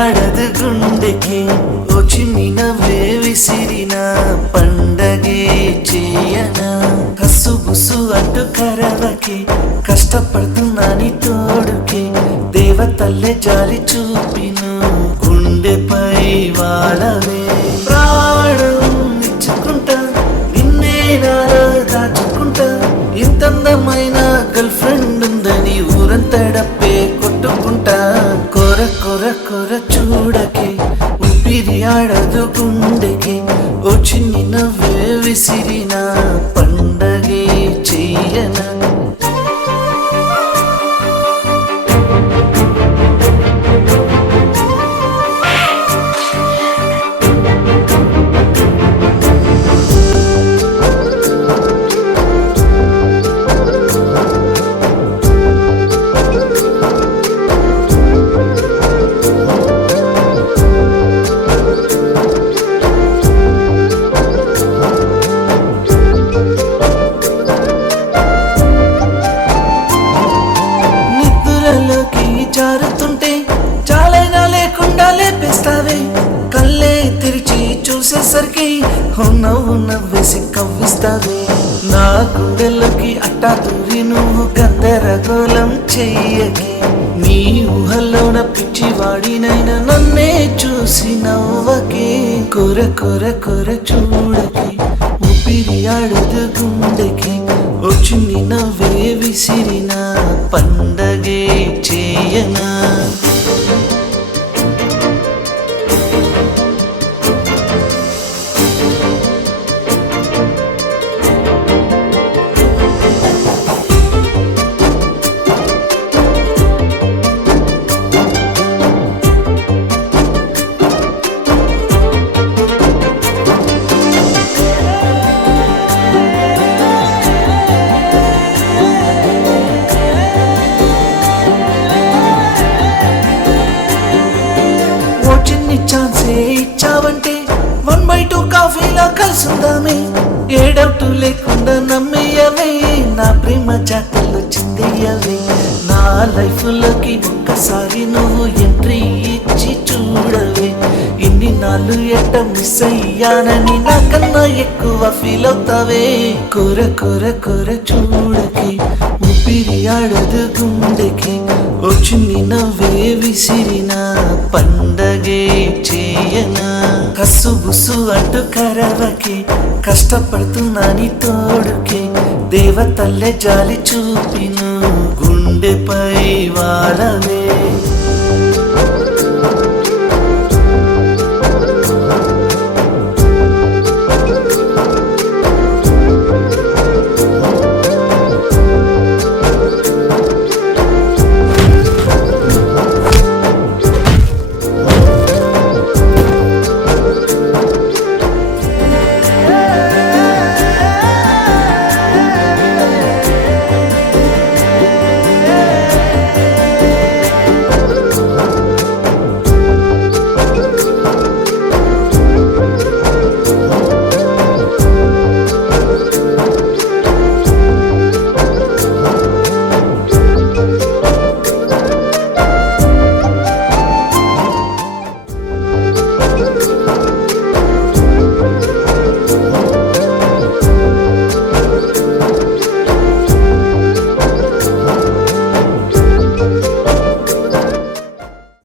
ఆడదు గుండెకి ఓ చిన్ని నవ్వే విసిరిన పండగే చేయనా కసుబుసు అంటూ కరవకి కష్టపడుతున్నాని తోడుకి దేవతల్లే జాలి చూపిను గుండెపై వాలవే ప్రాణం ఇచ్చుకుంటా నిన్నే నాలో దాచుకుంటా ఇంతందమైన గర్ల్ ఫ్రెండ్ ఉందని ఊరంతడప్పే కొట్టుకుంటా కొర కొర కొర చూడకి ఊపిరి ఆడదు గుండెకి ఓ చిన్ని నవ్వే విసిరిన పండగే చెయ్యనా జారుతుంటే చాలైనా లేకుండా లేపేస్తావే కళ్ళే తెరిచి చూసేసరికి నవ్వు నవ్వేసి కవ్విస్తావే నా గుండెల్లోకి అట్టా దూరి నువ్వు గందరగోళం చెయ్యకి నీ ఊహల్లోన పిచ్చివాడినైనా నన్నే చూసి నవ్వకి కొర కొర కొర చూడకి ఊపిరి ఆడదు గుండెకి ఓ చిన్ని నవ్వే విసిరిన పండగే చేయనా ఛాన్సే ఇచ్చావంటే 1/2 కాఫీలా కలుసుందామే ఏ డౌట్ లేకుండా నమ్మేయవే నా ప్రేమ జాతరలో చిందేయవే నా లైఫ్ లోకి ఒక్కసారి నువ్వు ఎంట్రీ ఇచ్చి చూడవే ఇన్ని నాళ్ళు ఎట్ట మిస్ అయ్యానని నాకన్నా ఎక్కువ ఫీల్ అవుతావే కొర కొర కొర చూడకి ఊపిరి ఆడదు గుండెకి ఓ చిన్ని నవ్వే విసిరిన పండగే చేయనా కసుబుసు అంటూ కరవకి కష్టపడుతున్నాని తోడుకి దేవతల్లే జాలి చూపిను గుండెపై వాలవే